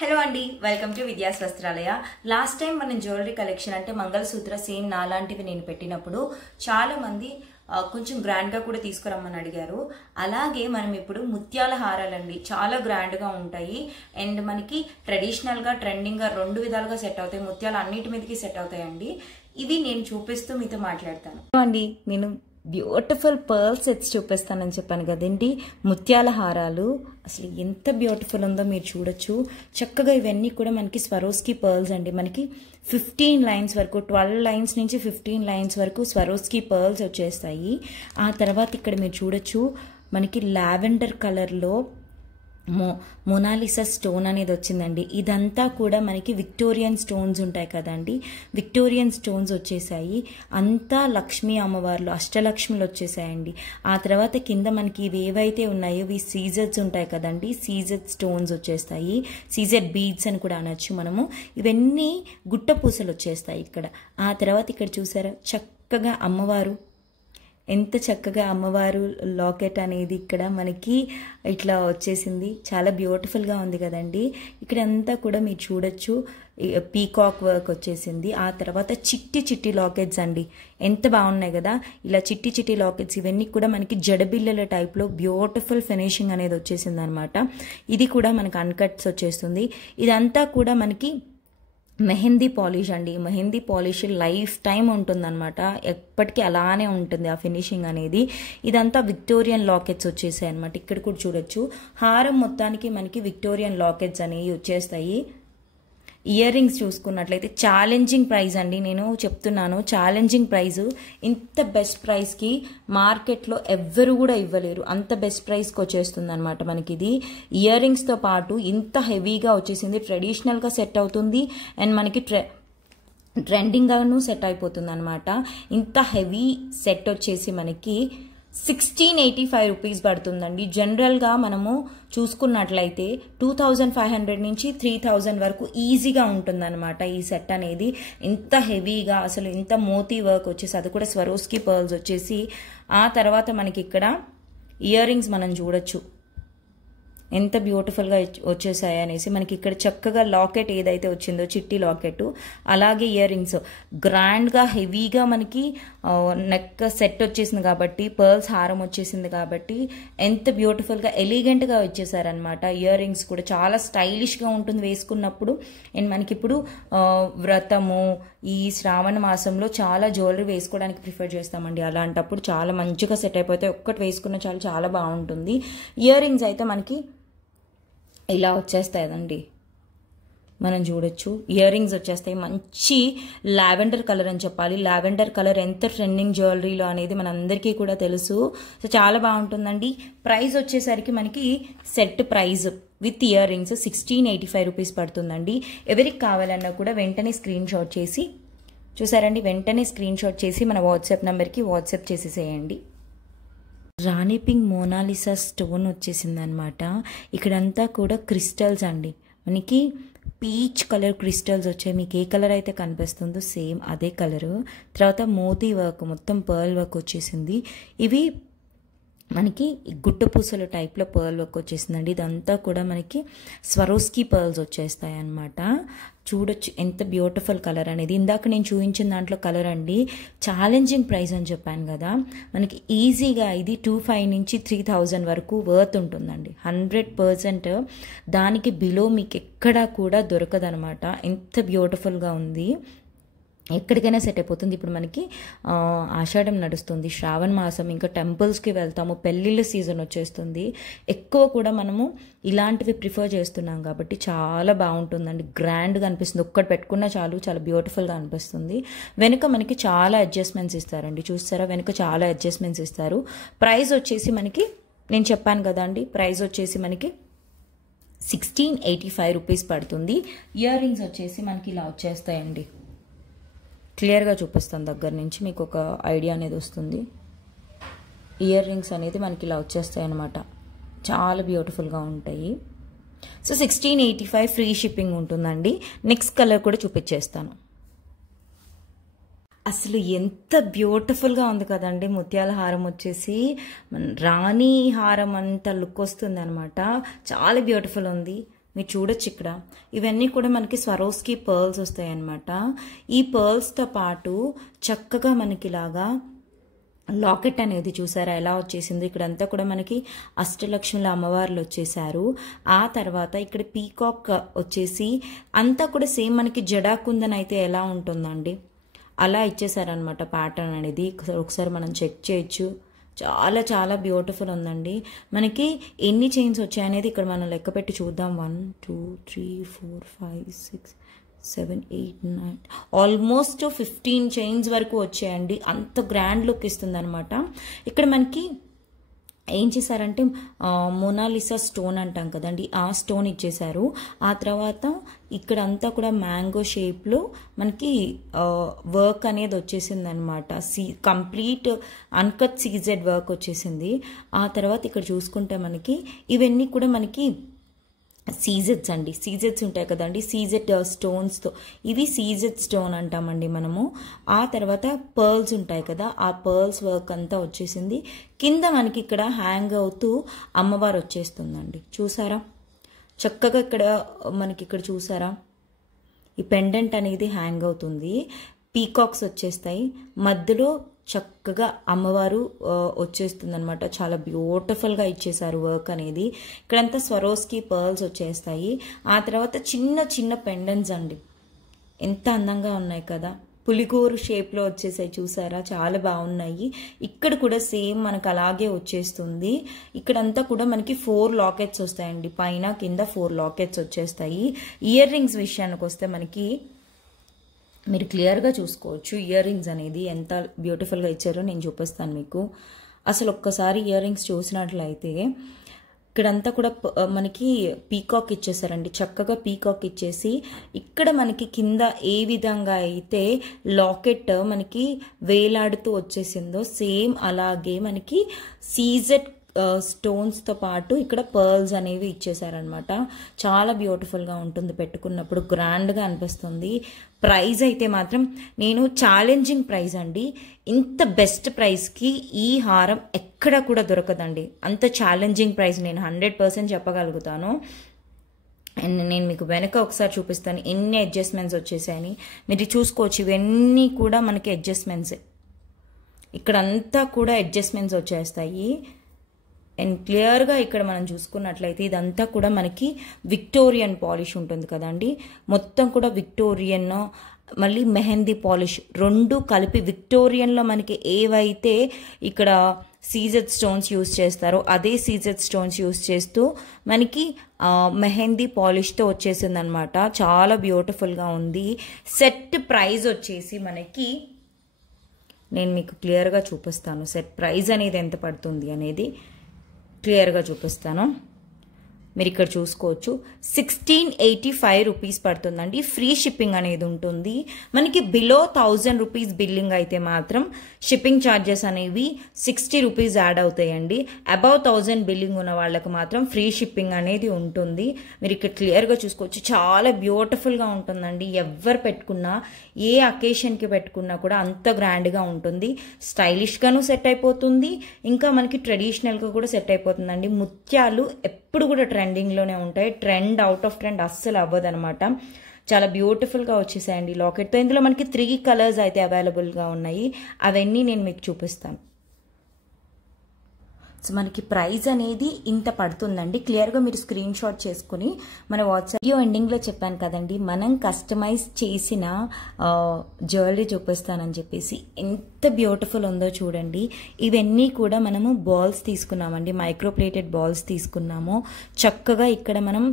Hello అండి, welcome to Vidya's Vastralaya. Last time మనం jewellery collection అంటే మంగళసూత్ర సేమ్ నాలాంటివి నేను పెట్టినప్పుడు చాలా మంది కొంచెం గ్రాండ్గా కూడా తీసుకురమ్మని అడిగారు. అలాగే మనం ఇప్పుడు ముత్యాల హారాలండి, చాలా గ్రాండ్గా ఉంటాయి అండ్ మనకి ట్రెడిషనల్గా ట్రెండింగ్గా రెండు విధాలుగా సెట్ అవుతాయి. ముత్యాలు అన్నిటి మీదకి సెట్ అవుతాయండి. ఇవి నేను చూపిస్తూ మీతో మాట్లాడతాను అండి. నేను బ్యూటిఫుల్ పర్ల్ సెట్స్ చూపిస్తానని చెప్పాను కదండి. ముత్యాల హారాలు అసలు ఎంత బ్యూటిఫుల్ ఉందో మీరు చూడొచ్చు. చక్కగా ఇవన్నీ కూడా మనకి స్వరోస్కీ పర్ల్స్ అండి. మనకి 15 లైన్స్ వరకు, 12 లైన్స్ నుంచి 15 లైన్స్ వరకు స్వరోస్కీ పర్ల్స్ వచ్చేస్తాయి. ఆ తర్వాత ఇక్కడ మీరు చూడొచ్చు మనకి లావెండర్ కలర్లో మొనాలిసా స్టోన్ అనేది వచ్చిందండి. ఇదంతా కూడా మనకి విక్టోరియన్ స్టోన్స్ ఉంటాయి కదండి, విక్టోరియన్ స్టోన్స్ వచ్చేసాయి. అంతా లక్ష్మీ అమ్మవార్లు, అష్టలక్ష్మిలు వచ్చేసాయండి. ఆ తర్వాత కింద మనకి ఇవి ఏవైతే ఉన్నాయో ఇవి సీజెడ్స్ ఉంటాయి కదండి, సీజెడ్ స్టోన్స్ వచ్చేస్తాయి. సీజెడ్ బీడ్స్ అని కూడా అనొచ్చు మనము. ఇవన్నీ గుట్ట పూసలు వచ్చేస్తాయి ఇక్కడ. ఆ తర్వాత ఇక్కడ చూసారా చక్కగా అమ్మవారు, ఎంత చక్కగా అమ్మవారు లాకెట్ అనేది ఇక్కడ మనకి ఇట్లా వచ్చేసింది. చాలా బ్యూటిఫుల్గా ఉంది కదండి. ఇక్కడ అంతా కూడా మీరు చూడొచ్చు పీకాక్ వర్క్ వచ్చేసింది. ఆ తర్వాత చిట్టి చిట్టి లాకెట్స్ అండి, ఎంత బాగున్నాయి కదా. ఇలా చిట్టి చిట్టి లాకెట్స్ ఇవన్నీ కూడా మనకి జడబిల్లల టైప్లో బ్యూటిఫుల్ ఫినిషింగ్ అనేది వచ్చేసింది అనమాట. ఇది కూడా మనకి అన్కట్స్ వచ్చేస్తుంది. ఇదంతా కూడా మనకి మెహందీ పాలిష్ అండి. మెహందీ పాలిష్ లైఫ్ టైం ఉంటుందన్నమాట, ఎప్పటికీ అలానే ఉంటుంది ఆ ఫినిషింగ్ అనేది. ఇదంతా విక్టోరియన్ లాకెట్స్ వచ్చేసాయి అనమాట. ఇక్కడ కూడా చూడొచ్చు హారం మొత్తానికి మనకి విక్టోరియన్ లాకెట్స్ అనేవి వచ్చేస్తాయి. ఇయర్ రింగ్స్ చూసుకున్నట్లయితే ఛాలెంజింగ్ ప్రైస్ అండి, నేను చెప్తున్నాను ఛాలెంజింగ్ ప్రైస్. ఇంత బెస్ట్ ప్రైస్కి మార్కెట్లో ఎవ్వరు కూడా ఇవ్వలేరు, అంత బెస్ట్ ప్రైస్కి వచ్చేస్తుంది అనమాట మనకి ఇది. ఇయర్ రింగ్స్తో పాటు ఇంత హెవీగా వచ్చేసింది, ట్రెడిషనల్గా సెట్ అవుతుంది అండ్ మనకి ట్రెండింగ్గాను సెట్ అయిపోతుంది అనమాట. ఇంత హెవీ సెట్ వచ్చేసి మనకి 1685 రూపీస్ పడుతుందండి. జనరల్గా మనము చూసుకున్నట్లయితే 2500 నుంచి 3000 వరకు ఈజీగా ఉంటుందన్నమాట ఈ సెట్ అనేది. ఇంత హెవీగా అసలు ఇంత మోతీ వర్క్ వచ్చేసి, అది కూడా స్వరోస్కీ పర్ల్స్ వచ్చేసి. ఆ తర్వాత మనకి ఇక్కడ ఇయర్ రింగ్స్ మనం చూడొచ్చు ఎంత బ్యూటిఫుల్గా వచ్చేసాయి అనేసి. మనకి ఇక్కడ చక్కగా లాకెట్ ఏదైతే వచ్చిందో చిట్టి లాకెట్, అలాగే ఇయర్ రింగ్స్ గ్రాండ్గా హెవీగా మనకి నెక్ సెట్ వచ్చేసింది కాబట్టి, పర్ల్స్ హారం వచ్చేసింది కాబట్టి ఎంత బ్యూటిఫుల్గా ఎలిగెంట్గా వచ్చేసారనమాట. ఇయర్ రింగ్స్ కూడా చాలా స్టైలిష్గా ఉంటుంది వేసుకున్నప్పుడు. అండ్ మనకి ఇప్పుడు వ్రతము, ఈ శ్రావణ మాసంలో చాలా జ్యువెలరీ వేసుకోవడానికి ప్రిఫర్ చేస్తామండి. అలాంటప్పుడు చాలా మంచిగా సెట్ అయిపోతే ఒక్కటి వేసుకున్న చాలా బాగుంటుంది. ఇయర్ రింగ్స్ అయితే మనకి ఇలా వచ్చేస్తాయండి, మనం చూడొచ్చు. ఇయర్ రింగ్స్ వచ్చేస్తాయి, మంచి లావెండర్ కలర్ అని చెప్పాలి. లావెండర్ కలర్ ఎంత ట్రెండింగ్ జ్యువెలరీలో అనేది మనందరికీ కూడా తెలుసు. సో చాలా బాగుంటుందండి. ప్రైస్ వచ్చేసరికి మనకి set price with ear rings 1685 rupees పడుతుందండి. ఎవరికి కావాలన్నా కూడా వెంటనే స్క్రీన్ షాట్ చేసి, చూసారండి, వెంటనే స్క్రీన్ షాట్ చేసి మన వాట్సాప్ నెంబర్కి వాట్సాప్ చేసేసేయండి. రాణి పింక్ మోనాలిసా స్టోన్ వచ్చేసింది అనమాట. ఇక్కడంతా కూడా క్రిస్టల్స్ అండి, మనకి పీచ్ కలర్ క్రిస్టల్స్ వచ్చాయి. మీకు ఏ కలర్ అయితే కనిపిస్తుందో సేమ్ అదే కలరు. తర్వాత మోతీ వర్క్, మొత్తం పర్ల్ వర్క్ వచ్చేసింది. ఇవి మనకి గుట్ట పూసల టైప్లో పర్ల్ వర్క్ వచ్చేసిందండి. ఇదంతా కూడా మనకి స్వరోస్కీ పర్ల్స్ వచ్చేస్తాయి అన్నమాట. చూడొచ్చు ఎంత బ్యూటిఫుల్ కలర్ అనేది. ఇందాక నేను చూపించిన దాంట్లో కలర్ అండి. ఛాలెంజింగ్ ప్రైస్ అని చెప్పాను కదా, మనకి ఈజీగా ఇది 2500 నుంచి 3000 వరకు వర్త్ ఉంటుందండి. 100% దానికి బిలో మీకు ఎక్కడా కూడా దొరకదనమాట. ఎంత బ్యూటిఫుల్గా ఉంది, ఎక్కడికైనా సెట్ అయిపోతుంది. ఇప్పుడు మనకి ఆషాఢం నడుస్తుంది, శ్రావణ మాసం, ఇంకా టెంపుల్స్కి వెళ్తాము, పెళ్ళిళ్ళ సీజన్ వచ్చేస్తుంది. ఎక్కువ కూడా మనము ఇలాంటివి ప్రిఫర్ చేస్తున్నాం కాబట్టి చాలా బాగుంటుందండి. గ్రాండ్గా అనిపిస్తుంది, ఒక్కటి పెట్టుకున్నా చాలు, చాలా బ్యూటిఫుల్గా అనిపిస్తుంది. వెనుక మనకి చాలా అడ్జస్ట్మెంట్స్ ఇస్తారండి, చూస్తారా, వెనుక చాలా అడ్జస్ట్మెంట్స్ ఇస్తారు. ప్రైస్ వచ్చేసి మనకి నేను చెప్పాను కదా అండి, ప్రైస్ వచ్చేసి మనకి 1685 రూపీస్ పడుతుంది. ఇయర్ రింగ్స్ వచ్చేసి మనకి ఇలా వచ్చేస్తాయండి. క్లియర్గా చూపిస్తాను దగ్గర నుంచి, మీకు ఒక ఐడియా అనేది వస్తుంది. ఇయర్ రింగ్స్ అనేది మనకి ఇలా వచ్చేస్తాయి అన్నమాట, చాలా బ్యూటిఫుల్గా ఉంటాయి. సో 1685 ఫ్రీ షిప్పింగ్ ఉంటుందండి. నెక్స్ట్ కలర్ కూడా చూపించేస్తాను. అసలు ఎంత బ్యూటిఫుల్గా ఉంది కదండి ముత్యాల హారం వచ్చేసి, రాణి హారం అంత లుక్ వస్తుంది అనమాట. చాలా బ్యూటిఫుల్ ఉంది. మీరు చూడొచ్చు ఇక్కడ ఇవన్నీ కూడా మనకి స్వరోస్కి పర్ల్స్ వస్తాయి అన్నమాట. ఈ పర్ల్స్తో పాటు చక్కగా మనకి ఇలాగా లాకెట్ అనేది చూసారా ఎలా వచ్చేసింది. ఇక్కడంతా కూడా మనకి అష్టలక్ష్ముల అమ్మవార్లు వచ్చేసారు. ఆ తర్వాత ఇక్కడ పీకాక్ వచ్చేసి అంతా కూడా సేమ్ మనకి జడాకుందన్ అయితే ఎలా ఉంటుందండి అలా ఇచ్చేసారనమాట ప్యాటర్న్ అనేది. ఒకసారి మనం చెక్ చేయొచ్చు. చాలా చాలా బ్యూటిఫుల్ ఉందండి. మనకి ఎన్ని చైన్స్ వచ్చాయనేది ఇక్కడ మనం లెక్క పెట్టి చూద్దాం. 1 2 3 4 5 6 7 8 9 ఆల్మోస్ట్ 15 చైన్స్ వరకు వచ్చాయండి. అంత గ్రాండ్ లుక్ ఇస్తుంది అనమాట. ఇక్కడ మనకి ఏం చేశారంటే మోనాలిసా స్టోన్ అంటాం కదండి, ఆ స్టోన్ ఇచ్చేసారు. ఆ తర్వాత ఇక్కడ అంతా కూడా మ్యాంగో షేప్లో మనకి వర్క్ అనేది వచ్చేసింది అనమాట. కంప్లీట్ అన్కట్ సీజెడ్ వర్క్ వచ్చేసింది. ఆ తర్వాత ఇక్కడ చూసుకుంటే మనకి ఇవన్నీ కూడా మనకి సీజెడ్స్ అండి. సీజెడ్స్ ఉంటాయి కదండి, సీజెడ్ స్టోన్స్తో, ఇవి సీజెడ్ స్టోన్ అంటామండి మనము. ఆ తర్వాత పర్ల్స్ ఉంటాయి కదా, ఆ పర్ల్స్ వర్క్ అంతా వచ్చేసింది. కింద మనకి ఇక్కడ హ్యాంగ్ అవుతూ అమ్మవారు వచ్చేస్తుందండి. చూసారా చక్కగా ఇక్కడ మనకి ఇక్కడ చూసారా ఈ పెండెంట్ అనేది హ్యాంగ్ అవుతుంది. పీకాక్స్ వచ్చేస్తాయి, మధ్యలో చక్కగా అమ్మవారు వచ్చేస్తుంది అనమాట. చాలా బ్యూటిఫుల్గా ఇచ్చేసారు వర్క్ అనేది. ఇక్కడంతా స్వరోస్కి పర్ల్స్ వచ్చేస్తాయి. ఆ తర్వాత చిన్న చిన్న పెండెంట్స్ అండి, ఎంత అందంగా ఉన్నాయి కదా. పులిగోరు షేప్లో వచ్చేసాయి చూసారా, చాలా బాగున్నాయి. ఇక్కడ కూడా సేమ్ మనకు అలాగే వచ్చేస్తుంది. ఇక్కడంతా కూడా మనకి 4 లాకెట్స్ వస్తాయండి, పైన కింద 4 లాకెట్స్ వచ్చేస్తాయి. ఇయర్ రింగ్స్ విషయానికి వస్తే మనకి మీరు క్లియర్గా చూసుకోవచ్చు ఇయర్ రింగ్స్ అనేది ఎంత బ్యూటిఫుల్గా ఇచ్చారో నేను చూపిస్తాను మీకు. అసలు ఒక్కసారి ఇయర్ రింగ్స్ చూసినట్లయితే ఇక్కడంతా కూడా మనకి పీకాక్ ఇచ్చేసారండి. చక్కగా పీకాక్ ఇచ్చేసి ఇక్కడ మనకి కింద ఏ విధంగా అయితే లాకెట్ మనకి వేలాడుతూ వచ్చేసిందో సేమ్ అలాగే మనకి సీజెడ్ స్టోన్స్తో పాటు ఇక్కడ పర్ల్స్ అనేవి ఇచ్చేసారనమాట. చాలా బ్యూటిఫుల్గా ఉంటుంది, పెట్టుకున్నప్పుడు గ్రాండ్గా అనిపిస్తుంది. ప్రైస్ అయితే మాత్రం నేను ఛాలెంజింగ్ ప్రైస్ అండి. ఇంత బెస్ట్ ప్రైస్కి ఈ హారం ఎక్కడ కూడా దొరకదండి. అంత ఛాలెంజింగ్ ప్రైస్ నేను 100% చెప్పగలుగుతాను. అండ్ నేను మీకు వెనక ఒకసారి చూపిస్తాను ఎన్ని అడ్జస్ట్మెంట్స్ వచ్చేసాయని. మీరు చూసుకోవచ్చు ఇవన్నీ కూడా మనకి అడ్జస్ట్మెంట్స్, ఇక్కడంతా కూడా అడ్జస్ట్మెంట్స్ వచ్చేస్తాయి. అండ్ క్లియర్గా ఇక్కడ మనం చూసుకున్నట్లయితే ఇదంతా కూడా మనకి విక్టోరియన్ పాలిష్ ఉంటుంది కదండి, మొత్తం కూడా విక్టోరియన్ మళ్ళీ మెహందీ పాలిష్ రెండు కలిపి విక్టోరియన్లో మనకి ఏవైతే ఇక్కడ సీజెడ్ స్టోన్స్ యూజ్ చేస్తారో అదే సీజెడ్ స్టోన్స్ యూజ్ చేస్తూ మనకి మెహందీ పాలిష్తో వచ్చేసింది అనమాట. చాలా బ్యూటిఫుల్గా ఉంది. సెట్ ప్రైస్ వచ్చేసి మనకి నేను మీకు క్లియర్గా చూపిస్తాను. సెట్ ప్రైస్ అనేది ఎంత పడుతుంది అనేది క్లియర్గా చూపిస్తాను. మీరు ఇక్కడ చూసుకోవచ్చు 1685 రూపీస్ పడుతుందండి. ఫ్రీ షిప్పింగ్ అనేది ఉంటుంది. మనకి బిలో 1000 రూపీస్ బిల్లింగ్ అయితే మాత్రం షిప్పింగ్ ఛార్జెస్ అనేవి 60 రూపీస్ యాడ్ అవుతాయండి. అబౌవ్ 1000 బిల్లింగ్ ఉన్న వాళ్ళకి మాత్రం ఫ్రీ షిప్పింగ్ అనేది ఉంటుంది. మీరు ఇక్కడ క్లియర్గా చూసుకోవచ్చు. చాలా బ్యూటిఫుల్గా ఉంటుందండి. ఎవరు పెట్టుకున్నా ఏ అకేషన్కి పెట్టుకున్నా కూడా అంత గ్రాండ్గా ఉంటుంది. స్టైలిష్గాను సెట్ అయిపోతుంది, ఇంకా మనకి ట్రెడిషనల్గా కూడా సెట్ అయిపోతుందండి. ముత్యాలు ఎప్పుడు కూడా ట్రెండింగ్లోనే ఉంటాయి. ట్రెండ్ అవుట్ ఆఫ్ ట్రెండ్ అస్సలు అవ్వదనమాట. చాలా బ్యూటిఫుల్గా వచ్చేసాయండి లాకెట్తో. ఇందులో మనకి 3 కలర్స్ అయితే అవైలబుల్గా ఉన్నాయి. అవన్నీ నేను మీకు చూపిస్తాను. సో మనకి ప్రైస్ అనేది ఇంత పడుతుందండి. క్లియర్గా మీరు స్క్రీన్ షాట్ చేసుకుని మన వాట్సాప్ వీడియో ఎండింగ్లో చెప్పాను కదండి, మనం కస్టమైజ్ చేసిన జ్యువెలరీ చూపిస్తానని చెప్పేసి. ఎంత బ్యూటిఫుల్ ఉందో చూడండి. ఇవన్నీ కూడా మనము బాల్స్ తీసుకున్నామండి, మైక్రోప్లేటెడ్ బాల్స్ తీసుకున్నాము. చక్కగా ఇక్కడ మనం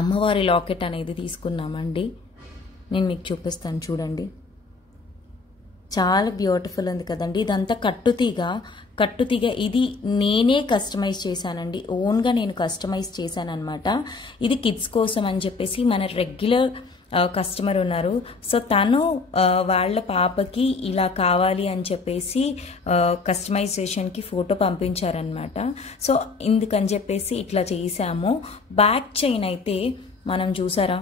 అమ్మవారి లాకెట్ అనేది తీసుకున్నామండి. నేను మీకు చూపిస్తాను చూడండి. చాలా బ్యూటిఫుల్ ఉంది కదండి. ఇదంతా కట్టుతీగ ఇది నేనే కస్టమైజ్ చేశానండి. ఓన్గా నేను కస్టమైజ్ చేశాను అనమాట. ఇది కిడ్స్ కోసం అని చెప్పేసి మన రెగ్యులర్ కస్టమర్ ఉన్నారు. సో తను వాళ్ళ పాపకి ఇలా కావాలి అని చెప్పేసి కస్టమైజేషన్కి ఫోటో పంపించారనమాట. సో ఇందుకని చెప్పేసి ఇట్లా చేసాము. బ్యాక్ చైన్ అయితే మనం చూసారా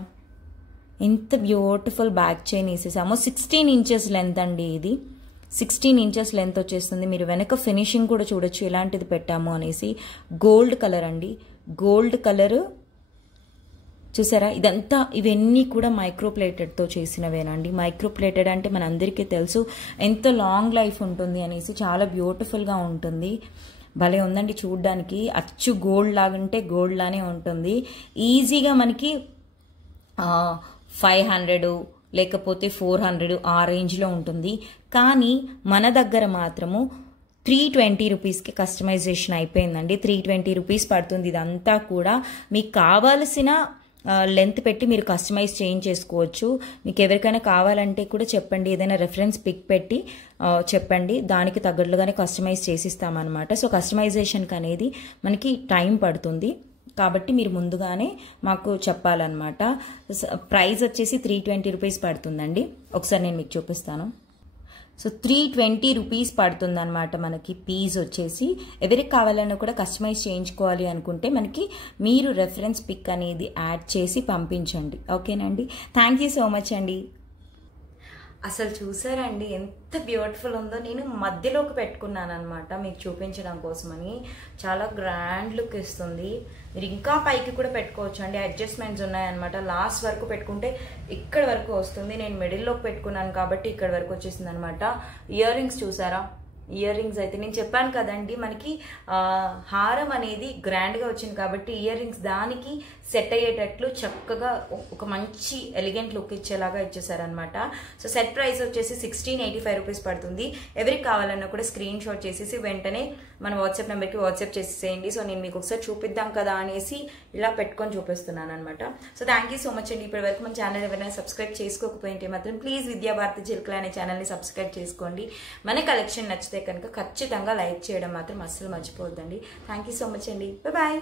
ఎంత బ్యూటిఫుల్ బ్యాక్ చైన్ వేసేసాము. 16 ఇంచెస్ లెంత్ అండి. ఇది 16 ఇంచెస్ లెంత్ వచ్చేస్తుంది. మీరు వెనక ఫినిషింగ్ కూడా చూడొచ్చు ఎలాంటిది పెట్టాము అనేసి. గోల్డ్ కలర్ అండి. గోల్డ్ కలర్ చూసారా, ఇదంతా ఇవన్నీ కూడా మైక్రోప్లేటెడ్తో చేసినవేనండి. మైక్రోప్లేటెడ్ అంటే మనందరికీ తెలుసు ఎంత లాంగ్ లైఫ్ ఉంటుంది అనేసి, చాలా బ్యూటిఫుల్గా ఉంటుంది. భలే ఉందండి చూడ్డానికి, అచ్చు గోల్డ్ లాగుంటే గోల్డ్ లానే ఉంటుంది. ఈజీగా మనకి 500 లేకపోతే 400 ఆ రేంజ్లో ఉంటుంది. కానీ మన దగ్గర మాత్రము 320 రూపీస్కి కస్టమైజేషన్ అయిపోయిందండి. 320 రూపీస్ పడుతుంది. ఇదంతా కూడా మీకు కావాల్సిన లెంత్ పెట్టి మీరు కస్టమైజ్ చేయించేసుకోవచ్చు. మీకు ఎవరికైనా కావాలంటే కూడా చెప్పండి, ఏదైనా రెఫరెన్స్ పిక్ పెట్టి చెప్పండి, దానికి తగ్గట్లుగానే కస్టమైజ్ చేసిస్తామన్నమాట. సో కస్టమైజేషన్కి అనేది మనకి టైం పడుతుంది, కాబట్టి మీరు ముందుగానే మాకు చెప్పాలన్నమాట. ప్రైస్ వచ్చేసి 320 రూపీస్ పడుతుందండి. ఒకసారి నేను మీకు చూపిస్తాను. సో 320 రూపీస్ పడుతుంది అనమాట మనకి పీస్ వచ్చేసి. ఎవరికి కావాలన్నా కూడా కస్టమైజ్ చేయించుకోవాలి అనుకుంటే మనకి మీరు రెఫరెన్స్ పిక్ అనేది యాడ్ చేసి పంపించండి. ఓకేనండి, థ్యాంక్ యూ సో మచ్ అండి. అసలు చూసారండి ఎంత బ్యూటిఫుల్ ఉందో. నేను మధ్యలోకి పెట్టుకున్నాను అనమాట మీకు చూపించడం కోసమని. చాలా గ్రాండ్ లుక్ ఇస్తుంది. మీరు ఇంకా పైకి కూడా పెట్టుకోవచ్చు అండి, అడ్జస్ట్మెంట్స్ ఉన్నాయన్నమాట. లాస్ట్ వరకు పెట్టుకుంటే ఇక్కడ వరకు వస్తుంది. నేను మిడిల్లోకి పెట్టుకున్నాను కాబట్టి ఇక్కడ వరకు వచ్చేసింది అనమాట. ఇయర్ రింగ్స్ చూసారా, ఇయర్ రింగ్స్ అయితే నేను చెప్పాను కదండి మనకి హారం అనేది గ్రాండ్గా వచ్చింది కాబట్టి ఇయర్ రింగ్స్ దానికి సెట్ అయ్యేటట్లు చక్కగా ఒక మంచి ఎలిగెంట్ లుక్ ఇచ్చేలాగా ఇచ్చేసారనమాట. సో సెట్ ప్రైస్ వచ్చేసి 1685 రూపీస్ పడుతుంది. ఎవరికి కావాలన్నా కూడా స్క్రీన్ షాట్ చేసేసి వెంటనే మన వాట్సాప్ నెంబర్కి వాట్సాప్ చేసేసేయండి. సో నేను మీకు ఒకసారి చూపిద్దాం కదా అనేసి ఇలా పెట్టుకొని చూపిస్తున్నాను అనమాట. So thank you so much అండి. ఇప్పటి వరకు మన ఛానల్ ఎవరైనా సబ్స్క్రైబ్ చేసుకోకపోయింటే మాత్రం ప్లీజ్ విద్యాభారతి చిలుకలు అనే ఛానల్ని సబ్స్క్రైబ్ చేసుకోండి. మన కలెక్షన్ నచ్చితే కనుక ఖచ్చితంగా లైక్ చేయడం మాత్రం అస్సలు మర్చిపోవద్దండి. థ్యాంక్ యూ సో మచ్ అండి. బాయ్.